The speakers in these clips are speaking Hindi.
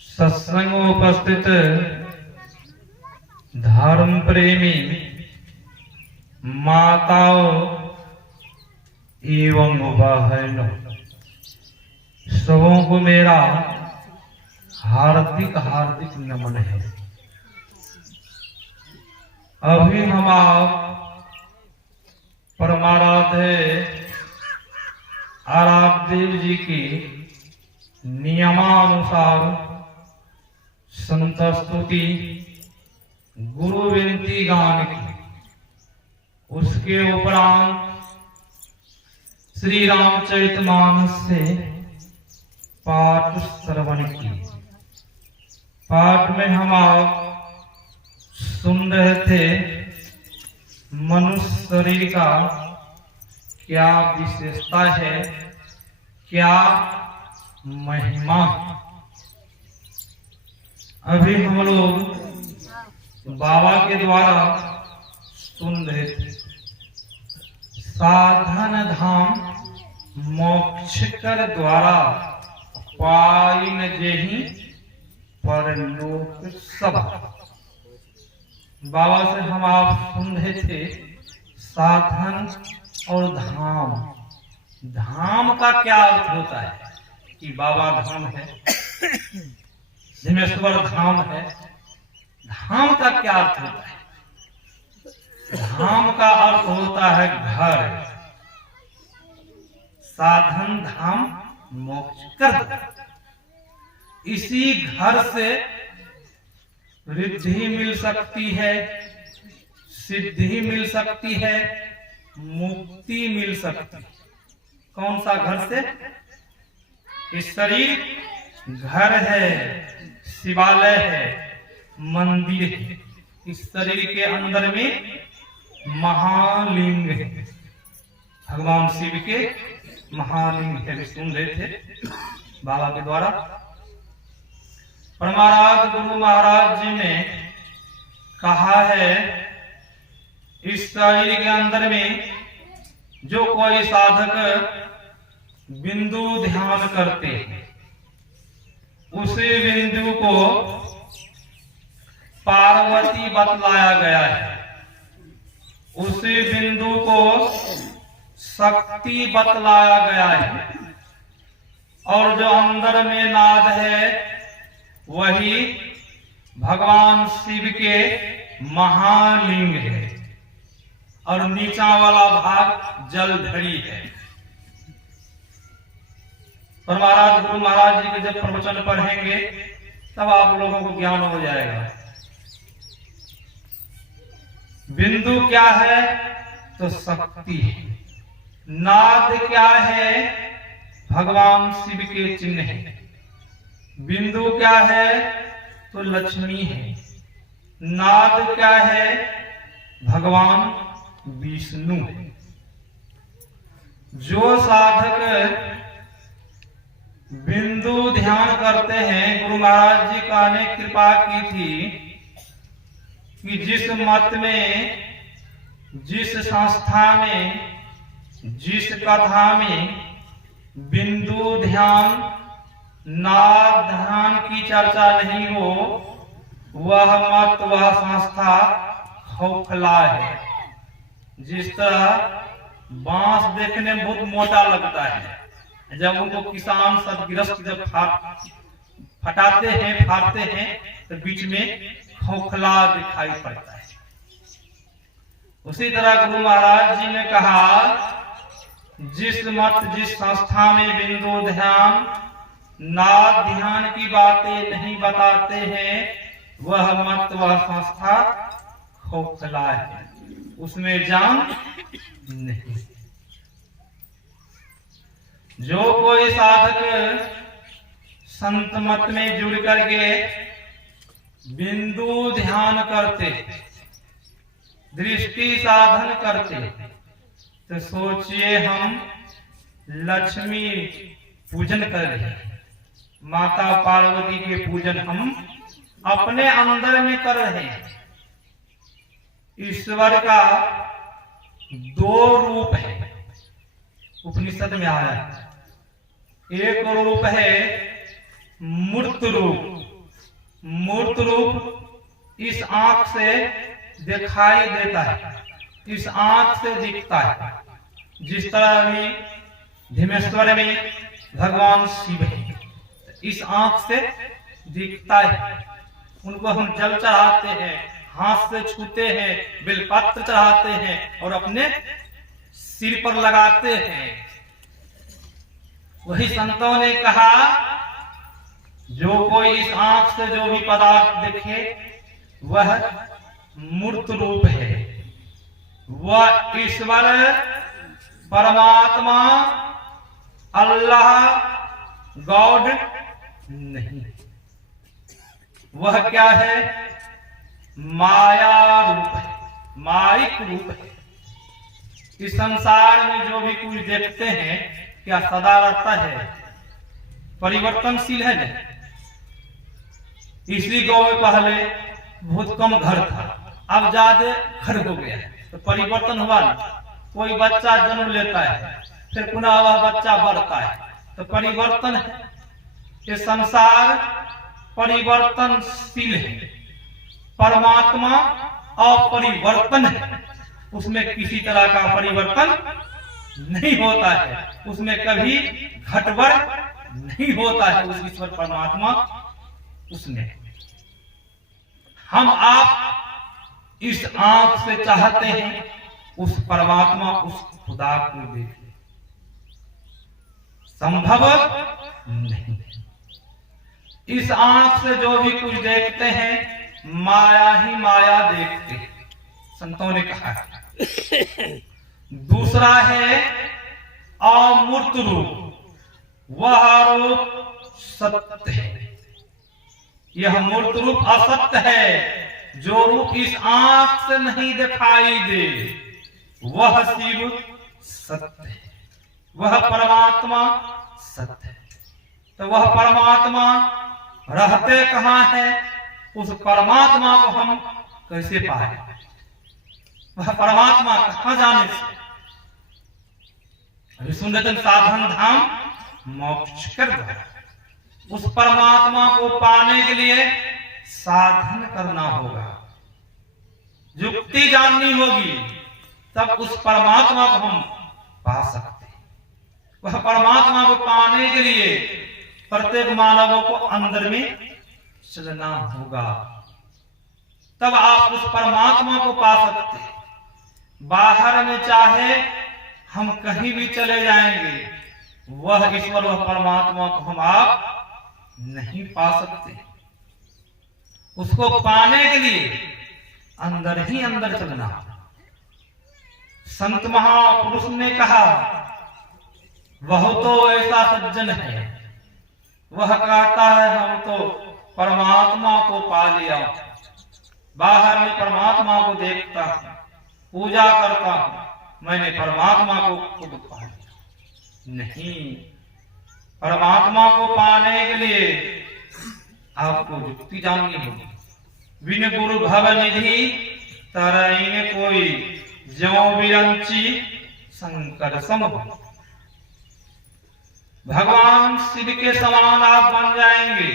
सत्संग में उपस्थित धर्म प्रेमी माताओं एवं बहनों, सबों को मेरा हार्दिक हार्दिक नमन है। अभी हम आप परमाराध्य आराध्य देव जी की नियमानुसार संत स्तुति गुरु विनती गान की, उसके उपरांत श्री रामचरितमानस से पाठ श्रवण की। पाठ में हम आप सुन रहे थे मनुष्य शरीर का क्या विशेषता है, क्या महिमा। अभी हम लोग बाबा के द्वारा सुन रहे थे साधन धाम मोक्ष कर द्वारा पाइन जेहि परलोक सब। बाबा से हम आप सुन रहे थे साधन और धाम। धाम का क्या अर्थ होता है कि बाबा धाम है, जिमेश्वर धाम है। धाम का क्या अर्थ होता है? धाम का अर्थ होता है घर। साधन धाम मोक्ष कर, इसी घर से रिद्धि मिल सकती है, सिद्धि मिल सकती है, मुक्ति मिल सकती है। कौन सा घर से? इस शरीर घर है, शिवालय है, मंदिर है। इस शरीर के अंदर में महालिंग है, भगवान शिव के महालिंग है। सुन रहे थे बाबा के द्वारा। परमाराध्य गुरु महाराज जी ने कहा है इस शरीर के अंदर में जो कोई साधक बिंदु ध्यान करते हैं, उसी बिंदु को पार्वती बतलाया गया है, उसी बिंदु को शक्ति बतलाया गया है, और जो अंदर में नाद है वही भगवान शिव के महालिंग है, और नीचा वाला भाग जलधरी है। परमाराध्य गुरु महाराज जी के जब प्रवचन पढ़ेंगे तब आप लोगों को ज्ञान हो जाएगा। बिंदु क्या है? तो शक्ति है। नाद क्या है? भगवान शिव के चिन्ह है। बिंदु क्या है? तो लक्ष्मी है। नाद क्या है? भगवान विष्णु है। जो साधक बिंदु ध्यान करते हैं, गुरु महाराज जी का ने कृपा की थी कि जिस मत में, जिस संस्था में, जिस कथा में बिंदु ध्यान, नाद ध्यान की चर्चा नहीं हो, वह मत, वह संस्था खोखला है। जिस तरह बांस देखने में बहुत मोटा लगता है, जब उनको किसान सब गृहस्थ जब फटाते हैं, फाड़ते हैं, तो बीच में खोखला दिखाई पड़ता है। उसी तरह गुरु महाराज जी ने कहा जिस मत, जिस संस्था में बिंदु ध्यान, नाद ध्यान की बातें नहीं बताते हैं, वह मत, वह संस्था खोखला है, उसमें जान नहीं। जो कोई साधक संत मत में जुड़ करके बिंदु ध्यान करते, दृष्टि साधन करते, तो सोचिए हम लक्ष्मी पूजन कर रहे हैं, माता पार्वती के पूजन हम अपने अंदर में कर रहे हैं। ईश्वर का दो रूप है, उपनिषद में आया है। एक रूप है मूर्त रूप। मूर्त रूप इस आंख से दिखाई देता है, इस आंख से दिखता है। जिस तरह अभी धीमेश्वर में भगवान शिव है, इस आंख से दिखता है। उनको हम जल चढ़ाते हैं, हाथ से छूते हैं, बेलपत्र चढ़ाते हैं और अपने सिर पर लगाते हैं। वही संतों ने कहा, जो कोई इस आंख से जो भी पदार्थ देखे वह मूर्त रूप है, वह ईश्वर परमात्मा अल्लाह गॉड नहीं। वह क्या है? माया रूप है, माइक रूप है। इस संसार में जो भी कुछ देखते हैं क्या सदा रहता है? परिवर्तनशील है ना। इसी गांव में पहले बहुत कम घर था, अब ज्यादा घर हो गया है, तो परिवर्तन हुआ ना। कोई बच्चा जन्म लेता है, फिर पुनः वह बच्चा बढ़ता है, तो परिवर्तन है। ये संसार परिवर्तनशील है। परमात्मा अपरिवर्तन है, उसमें किसी तरह का परिवर्तन नहीं होता है, उसमें कभी घटबढ़ नहीं होता है। उस ईश्वर परमात्मा उसमें हम आप इस आंख से चाहते हैं उस परमात्मा, उस खुदा को देखें, संभव नहीं। इस आंख से जो भी कुछ देखते हैं माया ही माया देखते हैं, संतों ने कहा। दूसरा है अमूर्त रूप, वह रूप सत्य है। यह मूर्त रूप असत्य है। जो रूप इस आंख से नहीं दिखाई दे वह शिव सत्य है, वह परमात्मा सत्य है। तो वह परमात्मा रहते कहाँ है? उस परमात्मा को हम कैसे पाए? वह परमात्मा कहाँ जाने से? अभी सुंदर साधन धाम मोक्ष कर दो। उस परमात्मा को पाने के लिए साधन करना होगा, युक्ति जाननी होगी, तब उस परमात्मा को हम पा सकते हैं। वह परमात्मा को पाने के लिए प्रत्येक मानवों को अंदर में चलना होगा, तब आप उस परमात्मा को पा सकते हैं। बाहर में चाहे हम कहीं भी चले जाएंगे, वह ईश्वर वह परमात्मा को हम आप नहीं पा सकते। उसको पाने के लिए अंदर ही अंदर चलना। संत महापुरुष ने कहा, वह तो ऐसा सज्जन है, वह कहता है हम तो परमात्मा को पा लिया। बाहर में परमात्मा को देखता हूं, पूजा करता हूं, मैंने परमात्मा को खुद पा लिया। नहीं, परमात्मा को पाने के लिए आपको युक्ति जाननी होगी। बिन गुरु भव निधि तरईन कोई, ज्यों विरंची शंकर सम। भगवान शिव के समान आप बन जाएंगे।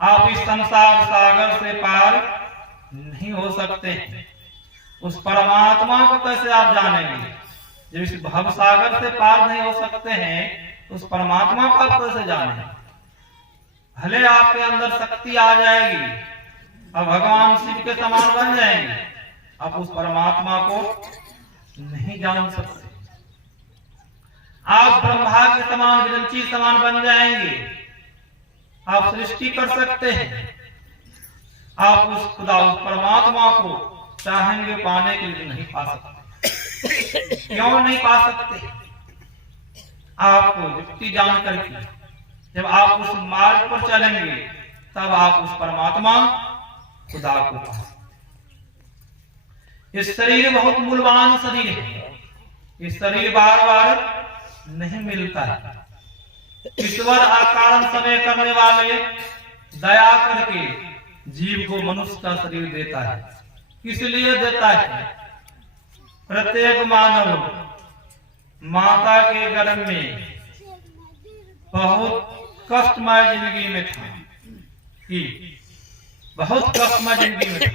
आप इस संसार सागर से पार नहीं हो सकते। उस परमात्मा को कैसे आप जानेंगे? जब इस भव सागर से पार नहीं हो सकते हैं, उस परमात्मा को आप कैसे जाने? भले आपके अंदर शक्ति आ जाएगी, अब भगवान शिव के समान बन जाएंगे, आप उस परमात्मा को नहीं जान सकते। आप ब्रह्मा के समान, विरंची समान बन जाएंगे, आप सृष्टि कर सकते हैं। आप उस खुदा, उस परमात्मा को चाहेंगे पाने के लिए नहीं पा सकते। क्यों नहीं पा सकते? आपको युक्ति जानकर के जब आप उस मार्ग पर चलेंगे, तब आप उस परमात्मा खुदा को पा सकते। इस शरीर बहुत मूल्यवान शरीर है, इस शरीर बार बार नहीं मिलता है। ईश्वर अकारण समय करने वाले दया करके जीव को मनुष्य का शरीर देता है। किस लिए देता है? प्रत्येक मानव माता के गर्भ में बहुत कष्टमय जिंदगी में था, कि बहुत कष्टमय जिंदगी में था।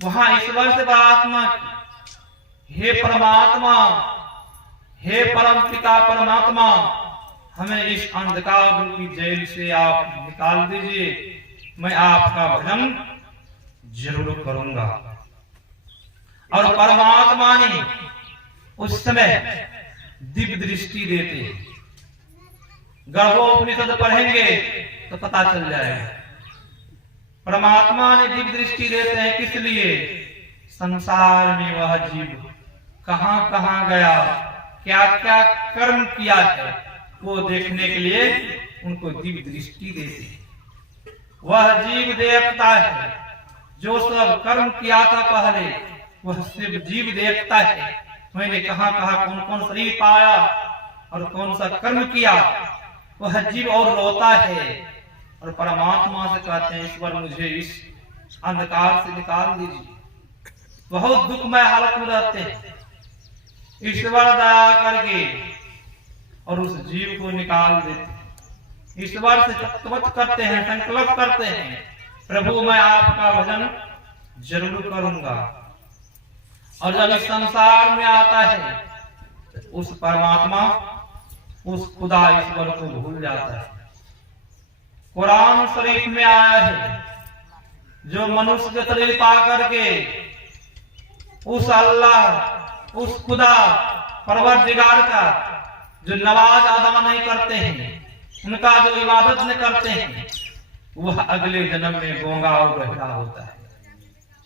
वहां ईश्वर से प्रार्थना की, हे परमात्मा, हे परम पिता परमात्मा, हमें इस अंधकार रूपी जेल से आप निकाल दीजिए, मैं आपका भजन जरूर करूंगा। और परमात्मा ने उस समय दिव्य दृष्टि देते, गर्भोपनिषद पढ़ेंगे तो पता चल जाएगा। परमात्मा ने दिव्य दृष्टि देते हैं किस लिए? संसार में वह जीव कहां कहां गया, क्या क्या कर्म किया है, वो देखने के लिए उनको दिव्य दृष्टि देते हैं। वह जीव देखता है जो सब कर्म किया था पहले, वह सिर्फ जीव देखता है। मैंने कहां कहां कौन कौन शरीर पाया और कौन सा कर्म किया, वह जीव और रोता है और परमात्मा से कहते हैं, ईश्वर मुझे इस अंधकार से निकाल दीजिए। बहुत दुखमय हालत में रहते हैं, ईश्वर दया करके और उस जीव को निकाल देते हैं। ईश्वर से शपथ करते हैं, संकल्प करते हैं, प्रभु मैं आपका भजन जरूर करूंगा। और जब इस संसार में आता है तो उस परमात्मा, उस खुदा ईश्वर को भूल जाता है। कुरान शरीफ में आया है, जो मनुष्य के शरीर पा करके उस अल्लाह, उस खुदा परवरदिगार का जो नवाज अदा नहीं करते हैं, उनका जो इबादत नहीं करते हैं, वह अगले जन्म में गूंगा और बहरा होता है।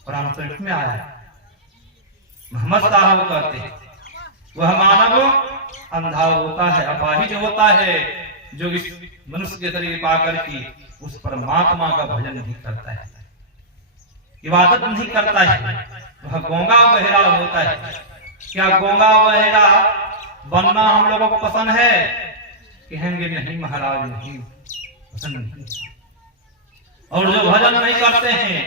कुरान शरीफ में आया है। मोहम्मद साहब कहते हैं, वह मानव अंधा होता है, अपाहिज होता है, जो इस मनुष्य के शरीर पाकर के उस परमात्मा का भजन नहीं करता है, इबादत नहीं करता है, वह गूंगा बहरा होता है। क्या गूंगा बहरा बनना हम लोगों को पसंद है? कहेंगे नहीं महाराज, नहीं पसंद नहीं। और जो भजन नहीं करते हैं,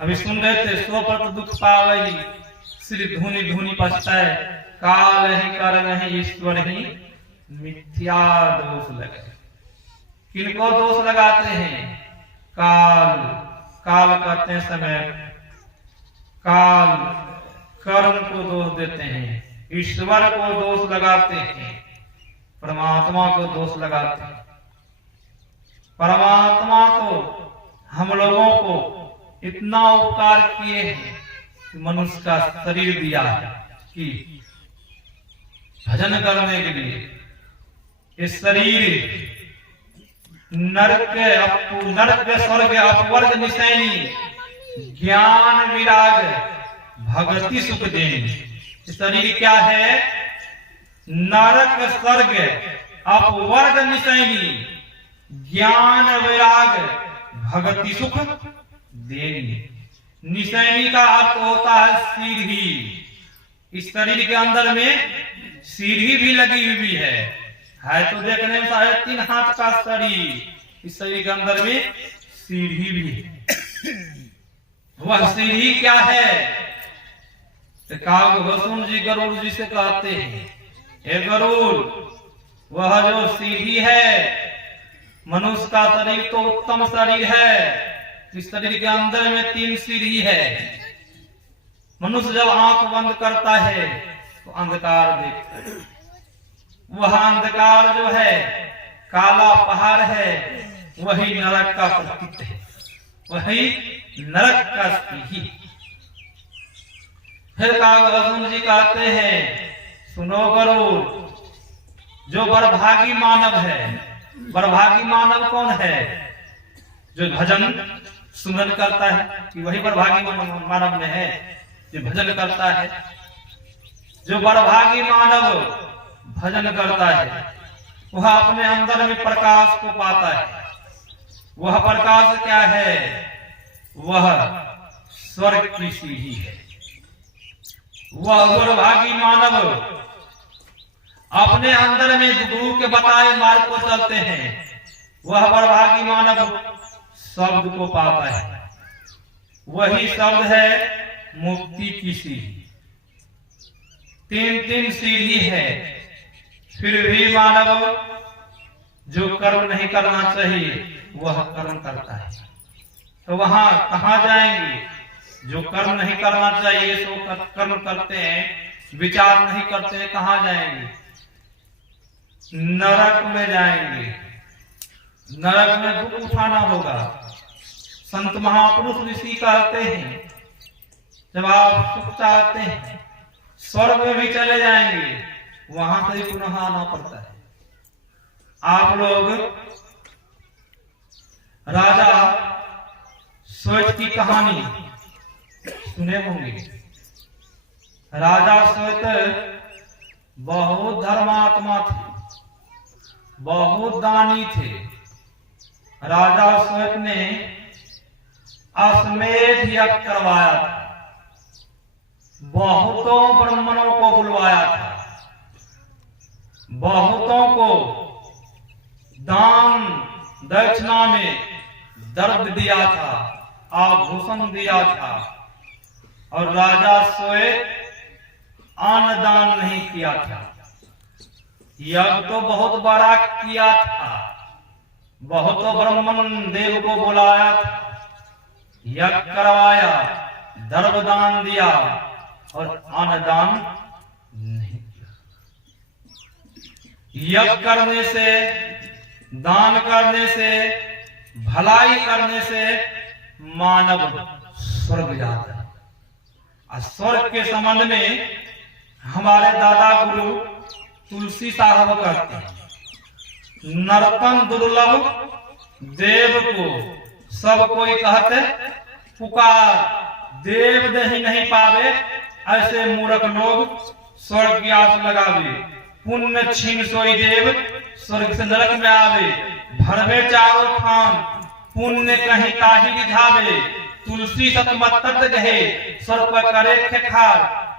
अभी सुन रहे थे, सो पर दुख पावई श्री धुनी धुनी पछताए, काल ही कर नहीं ईश्वर ही मिथ्या दोष लगे। किनको दोष लगाते हैं? काल, काल कहते हैं समय, काल कर्म को दोष देते हैं, ईश्वर को दोष लगाते हैं, परमात्मा को दोष लगाते हैं। परमात्मा तो हम लोगों को इतना उपकार किए हैं कि मनुष्य का शरीर दिया है कि भजन करने के लिए। इस शरीर नरक स्वर्ग अपवर्ग निशैनी ज्ञान विराग भगति सुख देनी। शरीर क्या है? नरक स्वर्ग अपवर्ग निशैनी ज्ञान वैराग भगति सुख देनी। निशैनी का अर्थ होता है सीढ़ी। इस शरीर के अंदर में सीढ़ी भी लगी हुई है तो देखने में 3.5 हाथ का शरीर, इस शरीर के अंदर में सीढ़ी भी है। वह सीढ़ी क्या है? कागभूषण जी गरुड़ जी से कहते हैं, हे गरुड़, वह जो सीढ़ी है, मनुष्य का शरीर तो उत्तम शरीर है, इस शरीर के अंदर में 3 सीढ़ी है। मनुष्य जब आंख बंद करता है तो अंधकार देखता है। वह अंधकार जो है, काला पहाड़ है, वही नरक का प्रतीक है, वही नरक का सीढ़ी। फिर कागभूषण जी कहते हैं, सुनो गरुड़, जो बड़भागी मानव है, बड़भागी मानव कौन है? जो भजन सुमरन करता है, कि वही बड़भागी मानव में है जो भजन करता है। जो बड़भागी मानव भजन करता है, वह अपने अंदर में प्रकाश को पाता है। वह प्रकाश क्या है? वह स्वर्ग की सीढ़ी है। वह बड़भागी मानव अपने अंदर में गुरु के बताए मार्ग को चलते हैं। वह बड़भागी मानव शब्द को पाता है, वही शब्द है मुक्ति की सीढ़ी। 3 सीढ़ी है, फिर भी मानव जो कर्म नहीं करना चाहिए वह कर्म करता है। तो वहां कहाँ जाएंगे? जो कर्म नहीं करना चाहिए सो कर्म करते हैं, विचार नहीं करते हैं, कहाँ जाएंगे? नरक में जाएंगे। नरक में दुख उठाना होगा। संत महापुरुष ऋषि कहते हैं जब आप सुख चाहते हैं स्वर्ग में भी चले जाएंगे, वहां से ही पुनः आना पड़ता है। आप लोग राजा श्वेत की कहानी सुने होंगे। राजा श्वेत बहुत धर्मात्मा थे, बहुत दानी थे। राजा श्वेत ने अश्वमेध यज्ञ करवाया था, बहुतों ब्राह्मणों को बुलवाया था, बहुतों को दान दक्षिणा में द्रव्य दिया था, आभूषण दिया था। और राजा श्वेत अन्न दान नहीं किया था। यज्ञ तो बहुत बड़ा किया था, बहुत ब्राह्मण देव को बुलाया था, यज्ञ करवाया, द्रव्य दान दिया और अन्न दान नहीं किया। यज्ञ करने से, दान करने से, भलाई करने से मानव स्वर्ग जाता है। और स्वर्ग के संबंध में हमारे दादा गुरु तुलसी साहब कहते हैं, नर्तन दुर्लभ देव को सब कोई कहते पुकार, देव दही नहीं पावे ऐसे मूर्ख लोग स्वर्ग की आस लगावे। पुण्य छीन सोई देव स्वर्ग से नरक में आवे। भरवे चारों खान पुण्य कहीं ताही रिझावे। तुलसी सतमत गहे स्वर्ग पर करे खेखार।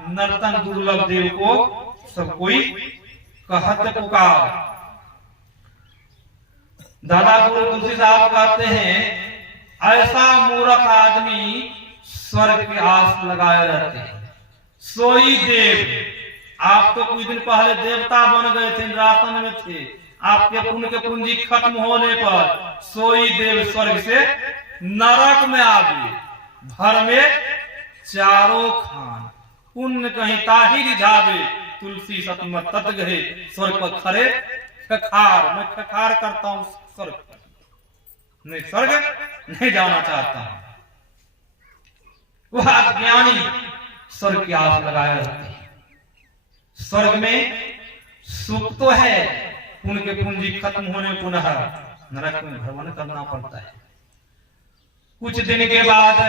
नर्तन दुर्लभ देव को सब कोई कहत पुकार। दादा गुरु तुलसी साहब कहते हैं ऐसा मूर्ख आदमी स्वर्ग की आस लगाए रहते हैं। सोई देव, आप तो कुछ दिन पहले देवता बन गए थे, राशन में थे, आपके पुण्य के पूंजी खत्म होने पर सोई देव स्वर्ग से नरक में आ गए। भर में चारों खान पुण्य कहीं ताही रिझावे। तुलसी सतमत तत गए स्वर्ग पर खरे खखार। मैं खखार करता हूं स्वर्ग पर, नहीं स्वर्ग नहीं जाना चाहता हूं। वह अज्ञानी स्वर्ग की आस लगाए रहते हैं। स्वर्ग में सुख तो है, पुण्य के पूंजी खत्म होने पुनः नरक में भ्रमण करना पड़ता है। कुछ दिन के बाद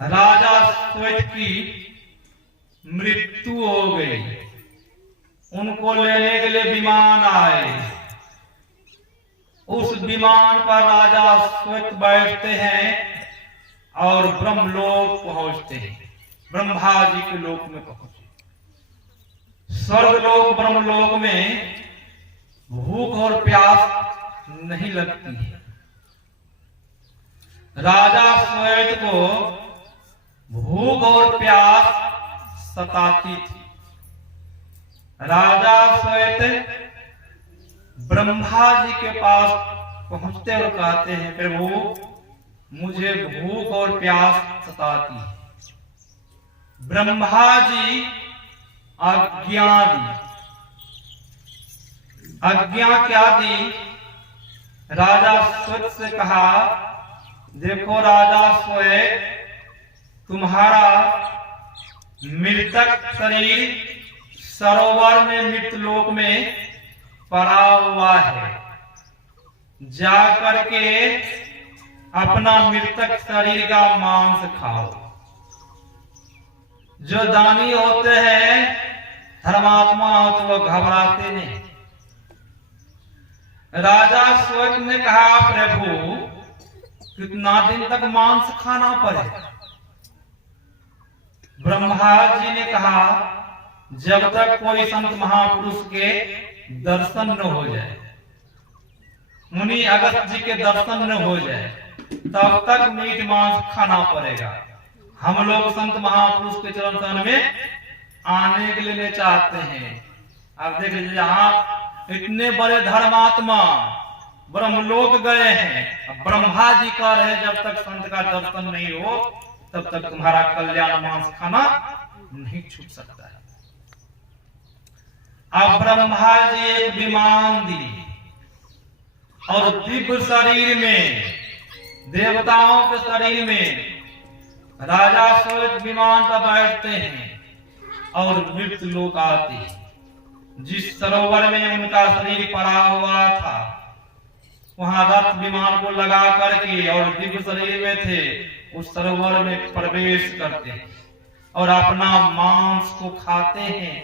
राजा श्वेत की मृत्यु हो गई। उनको लेने के लिए विमान आए। उस विमान पर राजा श्वेत बैठते हैं और ब्रह्मलोक पहुंचते हैं। ब्रह्मा जी के लोक में पहुंचे। स्वर्गलोक ब्रह्मलोक में भूख और प्यास नहीं लगती है। राजा श्वेत को भूख और प्यास सताती थी। राजा श्वेत ब्रह्मा जी के पास पहुंचते और कहते हैं प्रभु मुझे भूख और प्यास सताती है। ब्रह्मा जी आज्ञा दी। आज्ञा क्या दी? राजा श्वेत से कहा देखो राजा श्वेत, तुम्हारा मृतक शरीर सरोवर में मृतलोक में पड़ा हुआ है। जा करके अपना मृतक शरीर का मांस खाओ। जो दानी होते हैं, धर्मात्मा हो तो वो घबराते नहीं। राजा श्वेत ने कहा प्रभु कितना दिन तक मांस खाना पड़ेगा? ब्रह्मा जी ने कहा जब तक कोई संत महापुरुष के दर्शन न हो जाए, मुनि अगस्त जी के दर्शन न हो जाए, तब तक मीट मांस खाना पड़ेगा। हम लोग संत महापुरुष के चरण शरण में आने के लिए चाहते हैं। आप देख लीजिए जहाँ इतने बड़े धर्मात्मा ब्रह्मलोक गए हैं। अब ब्रह्मा जी कह रहे जब तक संत का दर्शन नहीं हो तब तक तुम्हारा कल्याण मांस खाना नहीं छूट सकता है। अब ब्रह्मा जी एक विमान दी और दिव्य शरीर में, देवताओं के शरीर में राजा श्वेत विमान पर बैठते हैं और मृत्यु लोक आते हैं। जिस सरोवर में उनका शरीर पड़ा हुआ था वहां रथ विमान को लगा करके और दिव्य शरीर में थे उस सरोवर में प्रवेश करते हैं और अपना मांस को खाते हैं,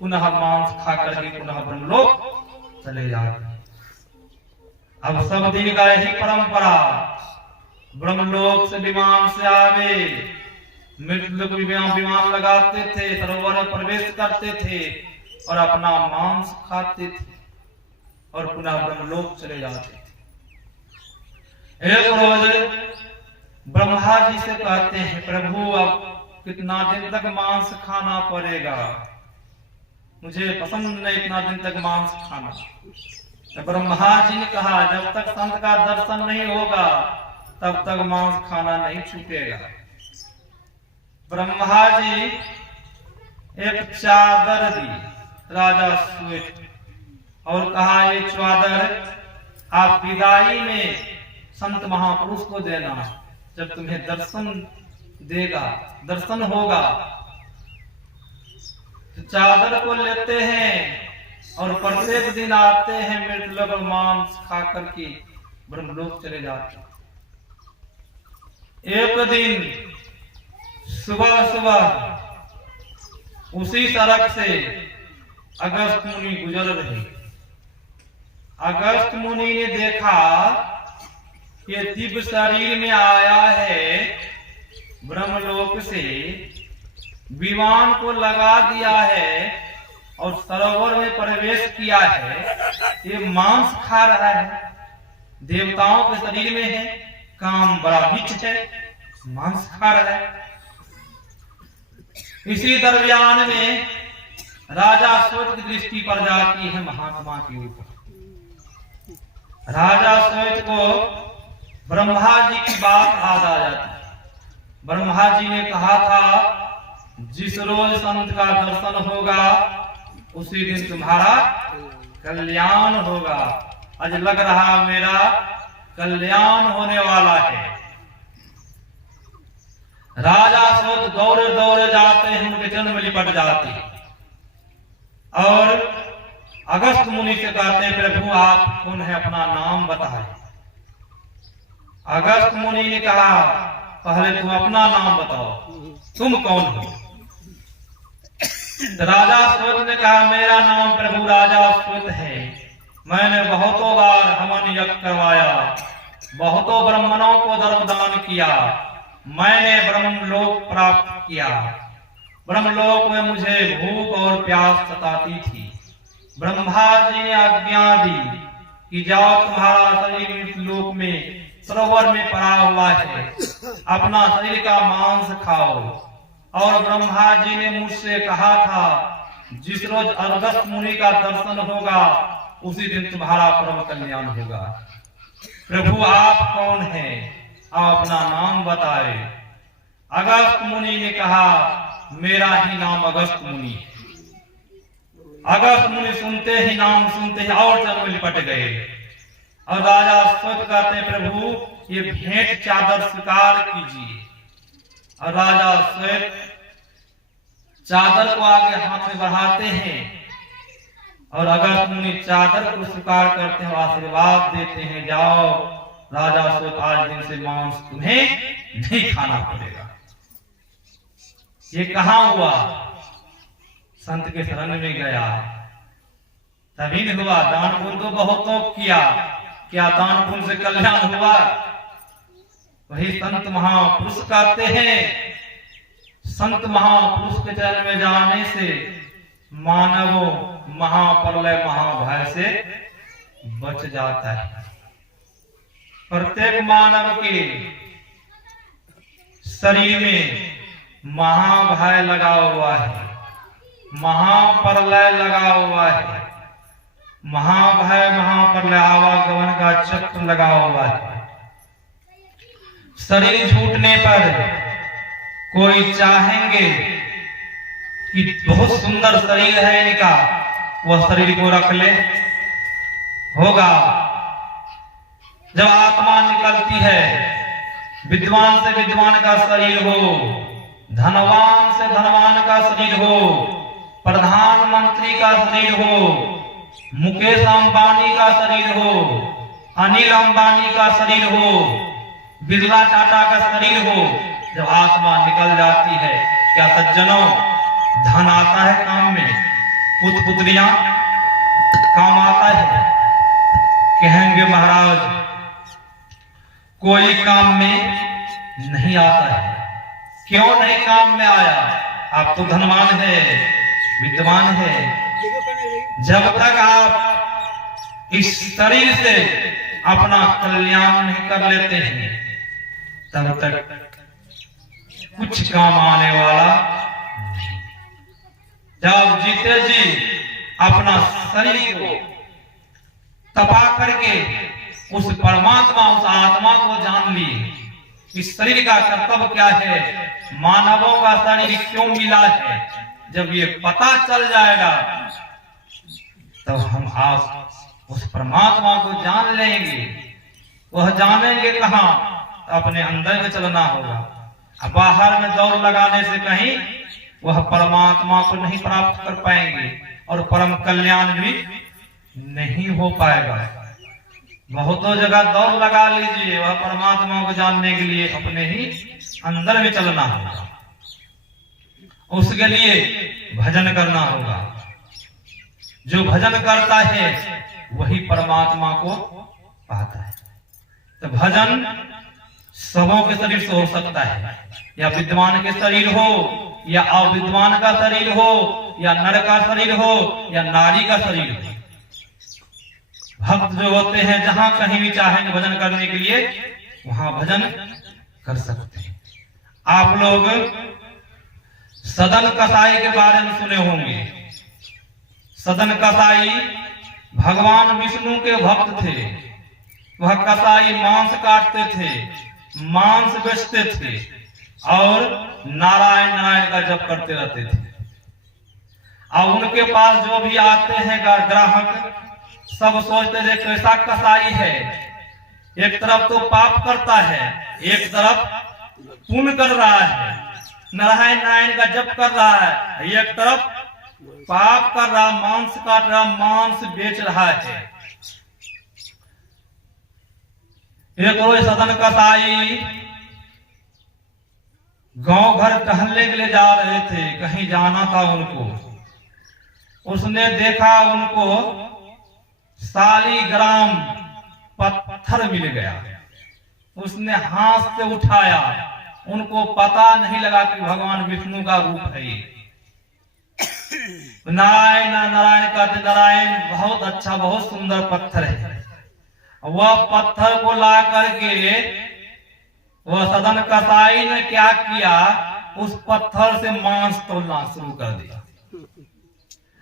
पुनः मांस खा करके पुनः ब्रह्मलोक चले जाते हैं। अब सब दिन का यही परंपरा, ब्रह्मलोक से विमान से आवे, मृत्यु को विमान लगाते थे, सरोवर में प्रवेश करते थे और अपना मांस खाते थे और पुनः ब्रह्मलोक चले जाते थे। एक रोज ब्रह्मा जी से कहते हैं, प्रभु अब कितना दिन तक मांस खाना पड़ेगा, मुझे पसंद नहीं इतना दिन तक मांस खाना। तो ब्रह्मा जी ने कहा जब तक संत का दर्शन नहीं होगा तब तक मांस खाना नहीं छूटेगा। ब्रह्मा जी एक चादर दी राजा श्वेत और कहा ये चादर आप विदाई में संत महापुरुष को देना, जब तुम्हें दर्शन देगा, दर्शन होगा। तो चादर को लेते हैं और प्रत्येक दिन आते हैं, मृत्यु लोक मांस खा करके ब्रह्मलोक चले जाते हैं। एक दिन सुबह सुबह उसी सड़क से अगस्त मुनि गुजर रहे। अगस्त मुनि ने देखा ये दिव्य शरीर में आया है, ब्रह्मलोक से विमान को लगा दिया है और सरोवर में प्रवेश किया है, ये मांस खा रहा है, देवताओं के शरीर में है, काम बड़ा नीच है, मांस खा रहा है। इसी दरमियान में राजा श्वेत की दृष्टि पड़ जाती है महात्मा के ऊपर। राजा श्वेत को ब्रह्मा जी की बात याद आ जाती है। ब्रह्मा जी ने कहा था जिस रोज संत का दर्शन होगा उसी दिन तुम्हारा कल्याण होगा। आज लग रहा मेरा कल्याण होने वाला है। राजा श्वेत दौड़े दौड़े जाते हैं, उनके चरण में लिपट जाते हैं और अगस्त मुनि से कहते हैं प्रभु आप कौन है, अपना नाम बताएं। अगस्त मुनि ने कहा पहले तुम अपना नाम बताओ, तुम कौन हो। राजा श्वेत ने कहा मेरा नाम प्रभु राजा श्वेत है, मैंने बहुतों बार हवन यज्ञ करवाया, बहुतों ब्राह्मणों को धर्मदान किया, मैंने ब्रह्मलोक प्राप्त किया। ब्रह्मलोक में मुझे भूख और प्यास सताती थी। ब्रह्मा जी ने आज्ञा दी कि जाओ तुम्हारा शरीर लोक में सरोवर में पड़ा हुआ है, अपना शरीर का मांस खाओ। और ब्रह्मा जी ने मुझसे कहा था जिस रोज अगस्त मुनि का दर्शन होगा उसी दिन तुम्हारा परम कल्याण होगा। प्रभु आप कौन हैं, आप अपना नाम बताए। अगस्त मुनि ने कहा मेरा ही नाम अगस्त मुनि। अगस्त मुनि सुनते ही नाम सुनते ही और चरण में लिपट गए और राजा श्वेत कहते हैं प्रभु ये भेंट चादर स्वीकार कीजिए। और राजा श्वेत चादर को आगे हाथ में बढ़ाते हैं और अगस्त मुनि चादर को स्वीकार करते हैं, आशीर्वाद देते हैं जाओ राजा श्वेत आज दिन से मांस तुम्हें नहीं खाना पड़ेगा। ये कहाँ हुआ, संत के शरण में गया तभी नहीं हुआ। दान पुण्य तो बहुतों किया, क्या दान पुण्य से कल्याण हुआ। वही संत महापुरुष कहते हैं संत महापुरुष के चरण में जाने से मानवों महाप्रलय महाभय से बच जाता है। प्रत्येक मानव के शरीर में महाभय लगा हुआ है, महाप्रलय लगा हुआ है। महाभय महाप्रलय आवागमन का चक्र लगा हुआ है। शरीर छूटने पर कोई चाहेंगे कि बहुत सुंदर शरीर है इनका, वह शरीर को रख ले, होगा। जब आत्मा निकलती है, विद्वान से विद्वान का शरीर हो, धनवान से धनवान का शरीर हो, प्रधानमंत्री का शरीर हो, मुकेश अंबानी का शरीर हो, अनिल अंबानी का शरीर हो, बिरला टाटा का शरीर हो, जब आत्मा निकल जाती है, क्या सज्जनों धन आता है काम में, पुत्र पुत्रियां काम आता है? कहेंगे महाराज कोई काम में नहीं आता है। क्यों नहीं काम में आया? आप तो धनवान है, विद्वान है, जब तक आप इस शरीर से अपना कल्याण नहीं कर लेते हैं तब तक कुछ काम आने वाला नहीं। जब जीते जी अपना शरीर को तपा करके उस परमात्मा, उस आत्मा को जान लिए, इस शरीर का कर्तव्य क्या है, मानवों का शरीर क्यों मिला है, जब ये पता चल जाएगा तब हम आप उस परमात्मा को जान लेंगे। वह जानेंगे कहाँ? अपने अंदर में चलना होगा। अब बाहर में दौड़ लगाने से कहीं वह परमात्मा को नहीं प्राप्त कर पाएंगे और परम कल्याण भी नहीं हो पाएगा। बहुतों जगह दौड़ लगा लीजिए, वह परमात्मा को जानने के लिए अपने ही अंदर में चलना होगा, उसके लिए भजन करना होगा। जो भजन करता है वही परमात्मा को पाता है। तो भजन सबों के शरीर से हो सकता है, या विद्वान के शरीर हो, या अविद्वान का शरीर हो, या नर का शरीर हो, या नारी का शरीर हो। भक्त जो होते हैं जहां कहीं भी चाहेंगे भजन करने के लिए वहां भजन कर सकते हैं। आप लोग सदन कसाई के बारे में सुने होंगे। सदन कसाई भगवान विष्णु के भक्त थे। वह कसाई मांस काटते थे, मांस बेचते थे और नारायण नारायण का जप करते रहते थे। और उनके पास जो भी आते हैं ग्राहक सब सोचते थे कैसा कसाई है, एक तरफ तो पाप करता है, एक तरफ पुण्य कर रहा है, नारायण नारायण का जप कर रहा है, एक तरफ पाप कर रहा, मांस काट रहा, मांस बेच रहा है। एक रोज सदन कसाई गांव घर टहलने के लिए जा रहे थे, कहीं जाना था उनको। उसने देखा उनको सालीग्राम पत्थर मिल गया, उसने हाथ से उठाया। उनको पता नहीं लगा कि भगवान विष्णु का रूप है ये। नारायण नारायण कहते, नारायण बहुत अच्छा बहुत सुंदर पत्थर है। वह पत्थर को ला करके वह सदन कसाई ने क्या किया, उस पत्थर से मांस तोड़ना शुरू कर दिया।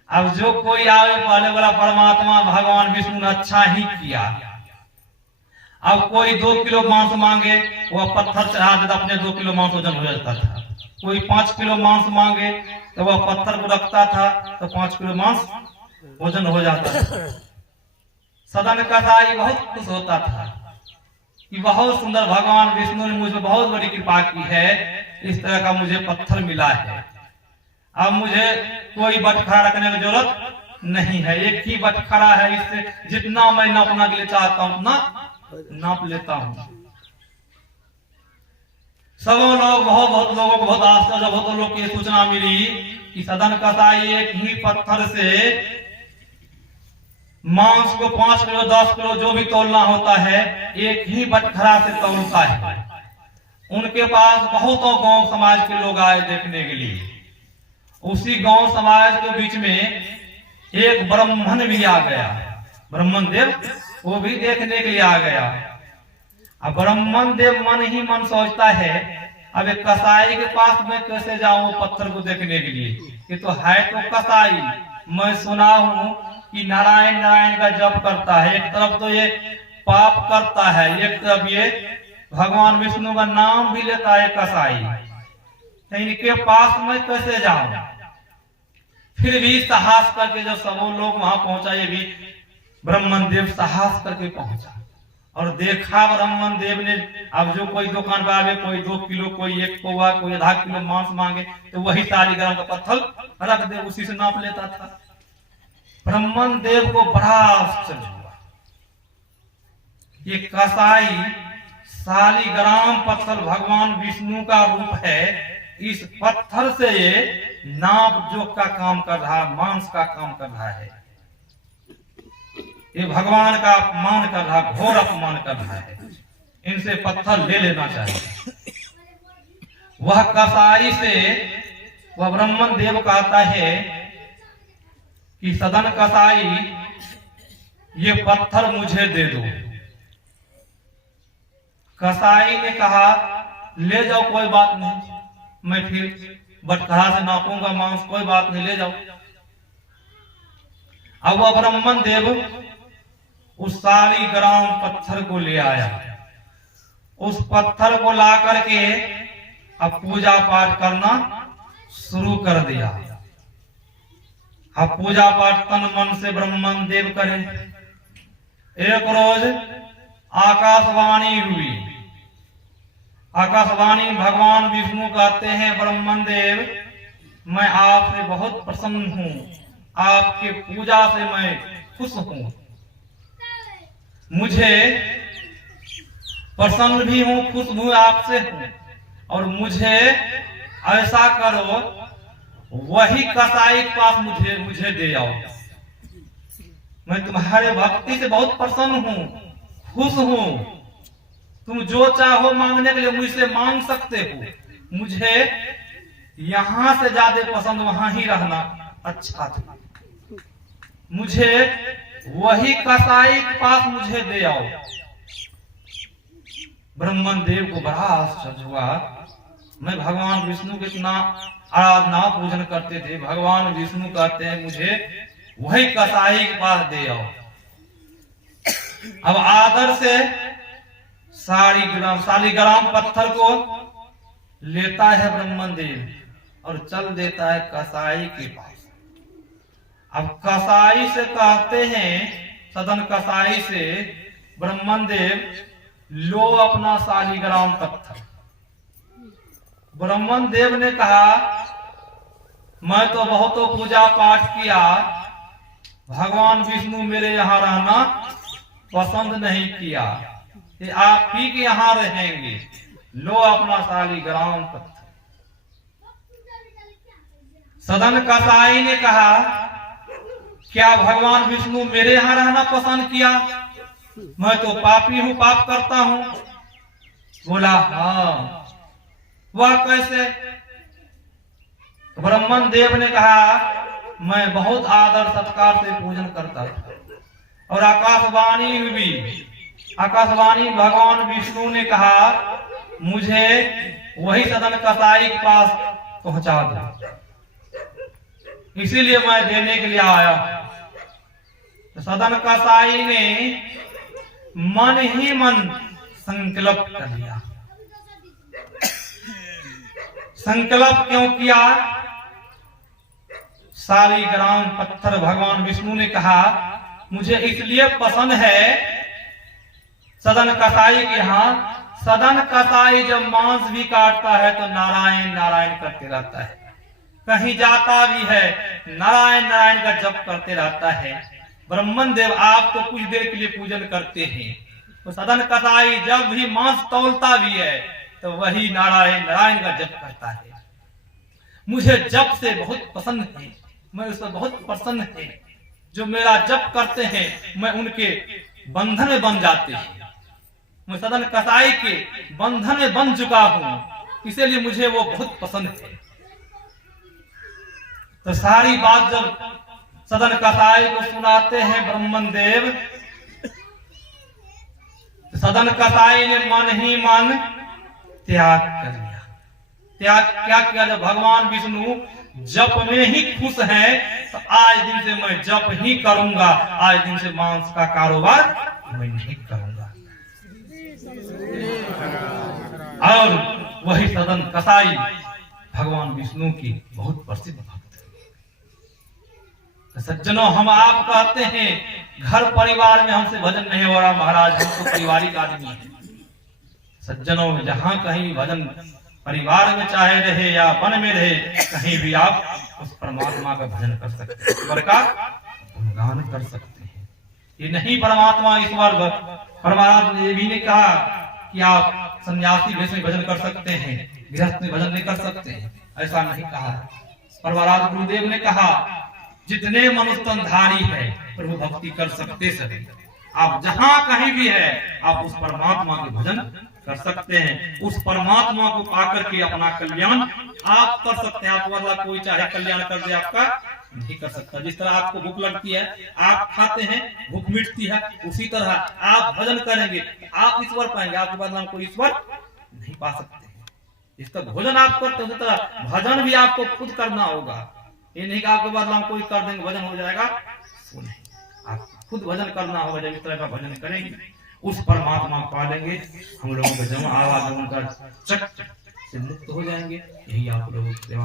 अब जो कोई आवे पहले बोला परमात्मा भगवान विष्णु ने अच्छा ही किया। अब कोई 2 किलो मांस मांगे, वह पत्थर चढ़ा देता, अपने 2 किलो मांस वजन हो जाता था। कोई 5 किलो मांस मांगे तो वह पत्थर को रखता था तो 5 किलो मांस वजन हो जाता था। सदन कसाई बहुत खुश होता था कि बहुत सुंदर भगवान विष्णु ने मुझे बहुत बड़ी कृपा की है, इस तरह का मुझे पत्थर मिला है। अब मुझे कोई बटखरा रखने की जरूरत नहीं है, एक ही बटखरा है, इससे जितना मैं नापना के लिए चाहता हूं उतना नाप लेता हूं। सब लोग बहुत लोगों को बहुत आश्चर्य, बहुत लोग की सूचना मिली कि सदन कसाई एक ही पत्थर से मांस को 5 किलो 10 किलो जो भी तोलना होता है एक ही बटखरा से तोलता है। उनके पास बहुतों गांव समाज के लोग आए देखने के लिए। उसी गांव समाज के बीच में एक ब्राह्मण भी आ गया, ब्राह्मण देव, वो भी देखने के लिए आ गया। अब ब्राह्मण देव मन ही मन सोचता है अब एक कसाई के पास मैं कैसे जाऊं पत्थर को देखने के लिए, ये तो है तो कसाई। मैं सुना हूं कि नारायण नारायण का जप करता है, एक तरफ तो ये पाप करता है, एक तरफ ये भगवान विष्णु का नाम भी लेता है कसाई। तो इनके पास मैं कैसे जाऊं? फिर भी साहस करके जब सब लोग वहां पहुंचा, ये भी ब्रह्मन देव साहस करके पहुंचा और देखा ब्रह्मन देव ने, अब जो कोई दुकान पर आवे, कोई 2 किलो, कोई 1 पौवा, कोई आधा किलो मांस मांगे तो वही शालिग्राम का पत्थर रख दे, उसी से नाप लेता था। ब्रह्मन देव को बड़ा आश्चर्य हुआ, ये कसाई शालिग्राम पत्थर भगवान विष्णु का रूप है, इस पत्थर से ये नाप जोक का काम कर रहा, मांस का काम कर रहा है, ये भगवान का अपमान कर रहा, घोर अपमान कर रहा है, इनसे पत्थर ले लेना चाहिए। वह कसाई से वह ब्रह्मन देव कहता है कि सदन कसाई, ये पत्थर मुझे दे दो। कसाई ने कहा ले जाओ, कोई बात नहीं, मैं फिर बटखरा से नापूंगा मांस, कोई बात नहीं, ले जाओ। अब वह ब्रह्मन देव उस शालिग्राम पत्थर को ले आया, उस पत्थर को ला करके अब पूजा पाठ करना शुरू कर दिया। अब पूजा पाठ तन मन से ब्रह्मन देव करे। एक रोज आकाशवाणी हुई, आकाशवाणी भगवान विष्णु कहते हैं, ब्रह्मन देव मैं आपसे बहुत प्रसन्न हूं, आपके पूजा से मैं खुश हूं, मुझे प्रसन्न भी हूं, खुश हूं आपसे हूं, और मुझे ऐसा करो वही कसाई के पास मुझे दे आओ। मैं तुम्हारे भक्ति से बहुत प्रसन्न हूं, खुश हूं, तुम जो चाहो मांगने के लिए मुझसे मांग सकते हो, मुझे यहां से ज्यादा पसंद वहां ही रहना अच्छा था, मुझे वही कसाई के पास मुझे दे आओ। ब्रह्मन देव को बड़ा आश्चर्य हुआ, मैं भगवान विष्णु के इतना आराधना पूजन करते थे, भगवान विष्णु कहते हैं मुझे वही कसाई के पास दे आओ। अब आदर से शालिग्राम पत्थर को लेता है ब्रह्मन देव और चल देता है कसाई के पास। अब कसाई से कहते हैं, सदन कसाई से, ब्रह्मन देव लो अपना शालिग्राम पत्थर। ब्रह्मन देव ने कहा मैं तो बहुत पूजा पाठ किया, भगवान विष्णु मेरे यहाँ रहना पसंद नहीं किया, ये आप ही के यहाँ रहेंगे, लो अपना शालिग्राम पत्थर। सदन कसाई ने कहा क्या भगवान विष्णु मेरे यहाँ रहना पसंद किया? मैं तो पापी हूँ, पाप करता हूँ। बोला हाँ, वह कैसे? ब्रह्मन देव ने कहा मैं बहुत आदर सत्कार से पूजन करता था। और आकाशवाणी भी, आकाशवाणी भगवान विष्णु ने कहा मुझे वही सदन कसाई के पास पहुंचा दो, इसीलिए मैं देने के लिए आया। तो सदन कसाई ने मन ही मन संकल्प कर लिया। संकल्प क्यों किया? शालिग्राम पत्थर भगवान विष्णु ने कहा मुझे इसलिए पसंद है सदन कसाई के यहाँ। सदन कसाई जब मांस भी काटता है तो नारायण नारायण करते रहता है, कहीं जाता भी है नारायण नारायण का जप करते रहता है। ब्रह्मन देव आप तो कुछ देर के लिए पूजन करते हैं, तो सदन कसाई जब भी मांस तौलता भी है तो वही नारायण नारायण का जप करता है। मुझे जप से बहुत पसंद है, मैं उससे बहुत प्रसन्न है। जो मेरा जप करते हैं मैं उनके बंधन में बन जाते हैं। मैं सदन कसाई के बंधन में बन चुका हूं, इसीलिए मुझे वो बहुत पसंद है। तो सारी बात जब सदन कसाई को सुनाते हैं ब्रह्मन देव, तो सदन कसाई ने मन ही मन त्याग कर लिया। त्याग क्या किया? जब भगवान विष्णु जप में ही खुश है, तो आज दिन से मैं जप ही करूंगा, आज दिन से मांस का कारोबार मैं नहीं करूंगा। और वही सदन कसाई भगवान विष्णु की बहुत प्रसिद्ध भक्त है। सज्जनों, हम आप कहते हैं घर परिवार में हमसे भजन नहीं हो रहा महाराज, हम तो पारिवारिक आदमी हैं। सज्जनों, जहां कहीं भी भजन परिवार में चाहे रहे या वन में रहे, कहीं भी आप उस परमात्मा का भजन कर सकते हैं, ईश्वर का गुणगान कर सकते हैं। ये नहीं परमात्मा ईश्वर, परमात्मा ये भी नहीं कहा कि आप सन्यासी वेश में भजन कर सकते हैं, गृहस्थ में भजन नहीं कर सकते हैं, ऐसा नहीं कहा। परमाराज गुरुदेव ने कहा जितने मनुष्य तनधारी है प्रभु भक्ति कर सकते सभी। आप जहां कहीं भी है आप उस परमात्मा के भजन कर सकते हैं। उस परमात्मा को पाकर के अपना कल्याण आप कर सकते हैं। आपको अल्लाह कोई चाहे कल्याण कर दे आपका नहीं कर सकता। जिस तरह आपको भूख लगती है, आप खाते हैं, भूख मिटती है, उसी तरह आप भजन करेंगे आप ईश्वर पाएंगे। आपके बदला कोई ईश्वर नहीं पा सकते। जिस तरह भोजन आप करते उसी तरह भजन भी आपको खुद करना होगा। ये नहीं कि आपके बदला कोई कर देंगे भजन हो जाएगा, वो नहीं, आप खुद भजन करना होगा। जब इस तरह का भजन करेंगे उस परमात्मा को पालेंगे, हम लोगों का जमा आवाज उनका चक से मुक्त हो जाएंगे। यही आप लोगों की सेवा